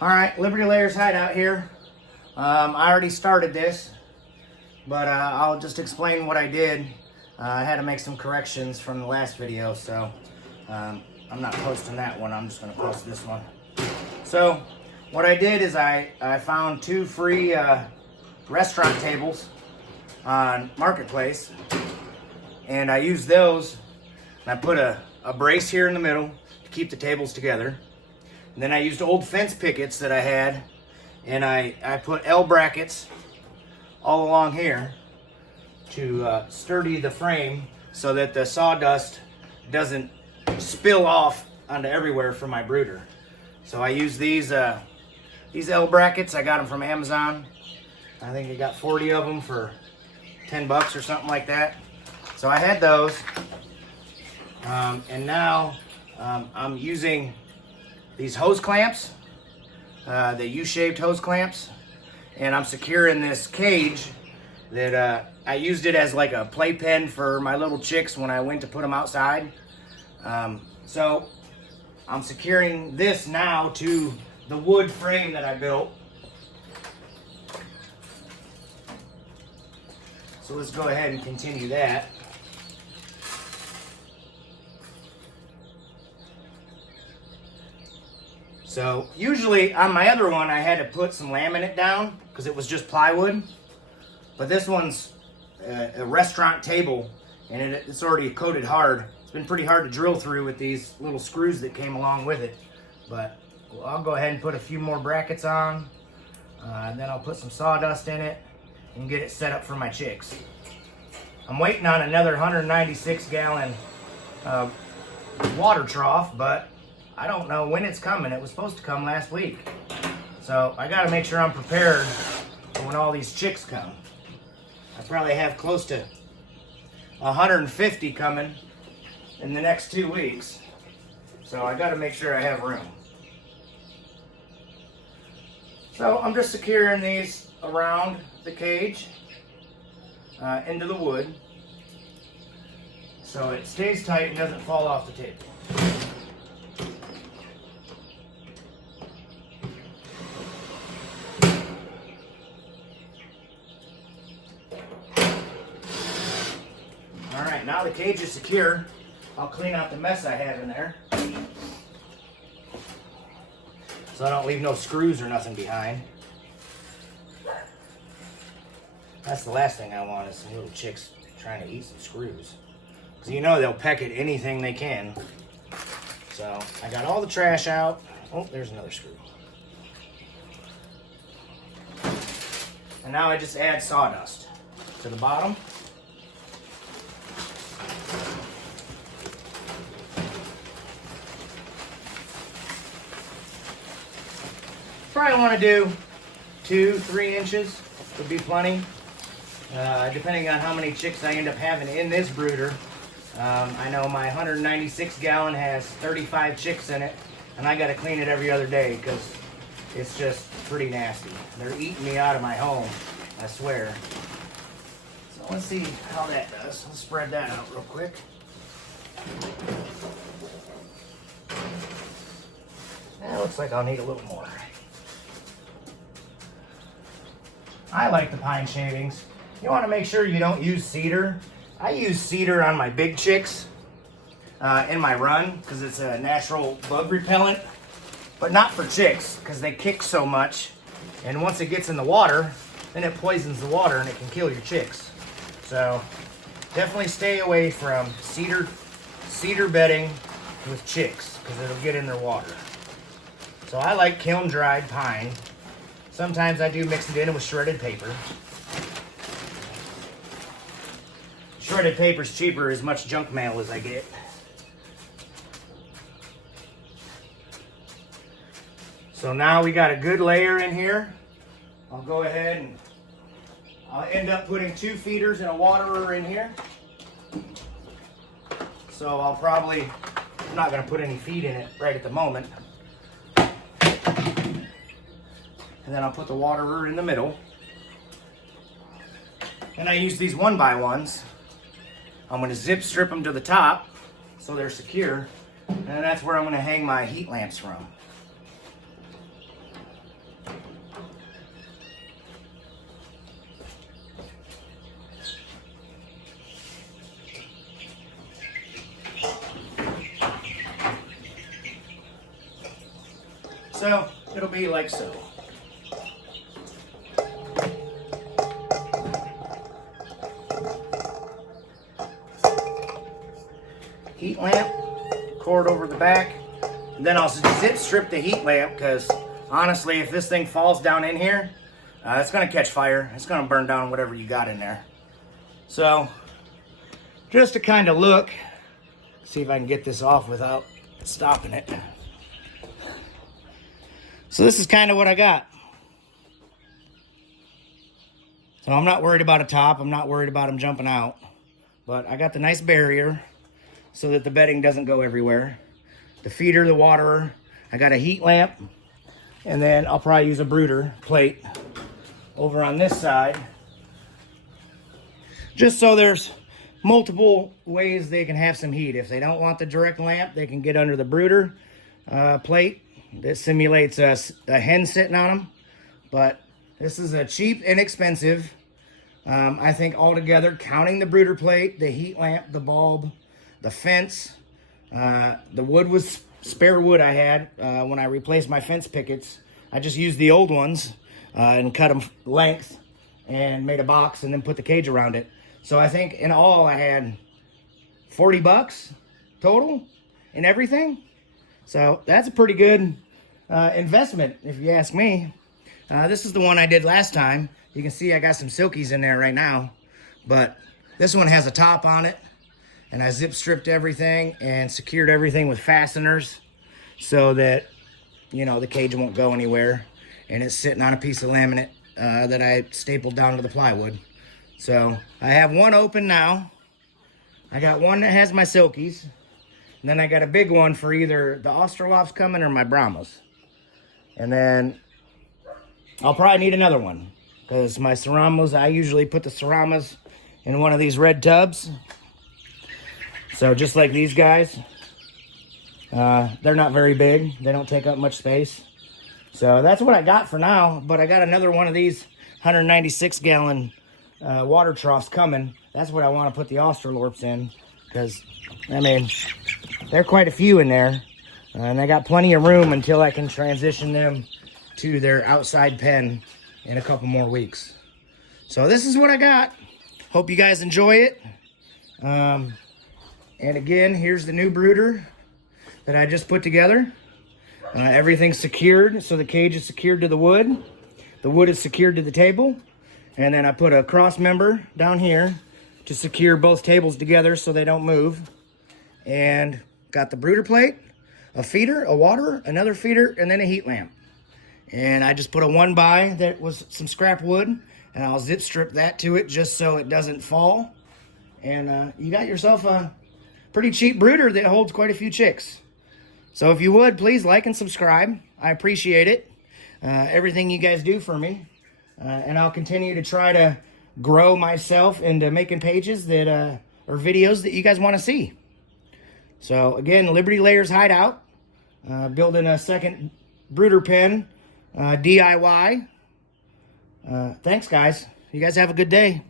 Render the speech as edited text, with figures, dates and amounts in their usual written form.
All right, Liberty Layers hideout here. I already started this, but I'll just explain what I did. I had to make some corrections from the last video, so I'm not posting that one. I'm just going to post this one. So what I did is I found 2 free restaurant tables on Marketplace, and I used those, and I put a brace here in the middle to keep the tables together. And then I used old fence pickets that I had, and I put L brackets all along here to sturdy the frame so that the sawdust doesn't spill off onto everywhere from my brooder. So I use these L brackets. I got them from Amazon. I think I got 40 of them for 10 bucks or something like that. So I had those, and now I'm using these hose clamps, the U-shaped hose clamps, and I'm securing this cage that I used it as like a playpen for my little chicks when I went to put them outside. So I'm securing this now to the wood frame that I built. So let's go ahead and continue that. So usually on my other one, I had to put some laminate down because it was just plywood. But this one's a restaurant table, and it's already coated hard. It's been pretty hard to drill through with these little screws that came along with it. But I'll go ahead and put a few more brackets on, and then I'll put some sawdust in it and get it set up for my chicks. I'm waiting on another 196-gallon water trough, but I don't know when it's coming. It was supposed to come last week. So I gotta make sure I'm prepared for when all these chicks come. I probably have close to 150 coming in the next 2 weeks. So I gotta make sure I have room. So I'm just securing these around the cage into the wood so it stays tight and doesn't fall off the table. Alright, now the cage is secure. I'll clean out the mess I have in there so I don't leave no screws or nothing behind. That's the last thing I want is some little chicks trying to eat some screws. Because you know they'll peck at anything they can. So I got all the trash out. Oh, there's another screw. And now I just add sawdust to the bottom. Probably want to do 2-3 inches would be plenty. Depending on how many chicks I end up having in this brooder. I know my 196-gallon has 35 chicks in it, and I got to clean it every other day because it's just pretty nasty. They're eating me out of my home, I swear. So let's see how that does. Let's spread that out real quick. That looks like I'll need a little more. I like the pine shavings. You want to make sure you don't use cedar. I use cedar on my big chicks in my run because it's a natural bug repellent, but not for chicks because they kick so much, and once it gets in the water, then it poisons the water and it can kill your chicks. So definitely stay away from cedar bedding with chicks because it'll get in their water. So I like kiln dried pine. Sometimes I do mix it in with shredded paper. Shredded paper's cheaper, as much junk mail as I get. So now we got a good layer in here. I'll go ahead and I'll end up putting 2 feeders and a waterer in here. So I'm not gonna put any feed in it right at the moment. And then I'll put the waterer in the middle. And I use these 1x1s. I'm going to zip strip them to the top so they're secure. And that's where I'm going to hang my heat lamps from. So it'll be like so. Heat lamp, cord over the back. And then I'll zip strip the heat lamp because honestly, if this thing falls down in here, it's going to catch fire. It's going to burn down whatever you got in there. So just to kind of look, see if I can get this off without stopping it. So this is kind of what I got. So I'm not worried about a top. I'm not worried about them jumping out. But I got the nice barrier so that the bedding doesn't go everywhere. The feeder, the waterer. I got a heat lamp. And then I'll probably use a brooder plate over on this side. Just so there's multiple ways they can have some heat. If they don't want the direct lamp, they can get under the brooder plate that simulates a hen sitting on them. But this is a cheap, inexpensive. I think altogether, counting the brooder plate, the heat lamp, the bulb, the fence, the wood was spare wood I had when I replaced my fence pickets. I just used the old ones and cut them length and made a box and then put the cage around it. So I think in all I had 40 bucks total and everything. So that's a pretty good investment if you ask me. This is the one I did last time. You can see I got some silkies in there right now, but this one has a top on it, and I zip stripped everything and secured everything with fasteners so that, you know, the cage won't go anywhere, and it's sitting on a piece of laminate that I stapled down to the plywood. So I have one open now. I got one that has my silkies, and then I got a big one for either the Australofts coming or my Brahmas. And then I'll probably need another one because my Ceramas, I usually put the Ceramas in one of these red tubs. So just like these guys, they're not very big. They don't take up much space. So that's what I got for now. But I got another one of these 196 gallon water troughs coming. That's what I want to put the Australorps in because, I mean, there are quite a few in there. And I got plenty of room until I can transition them to their outside pen in a couple more weeks. So this is what I got. Hope you guys enjoy it. And again, here's the new brooder that I just put together. Everything's secured, so the cage is secured to the wood. The wood is secured to the table. And then I put a cross member down here to secure both tables together so they don't move. And got the brooder plate, a feeder, a waterer, another feeder, and then a heat lamp. And I just put a 1x that was some scrap wood, and I'll zip strip that to it just so it doesn't fall. And you got yourself a pretty cheap brooder that holds quite a few chicks. So if you would, please like and subscribe. I appreciate it. Everything you guys do for me. And I'll continue to try to grow myself into making pages that or videos that you guys want to see. So again, Liberty Layers Hideout. Building a second brooder pen. DIY. Thanks, guys. You guys have a good day.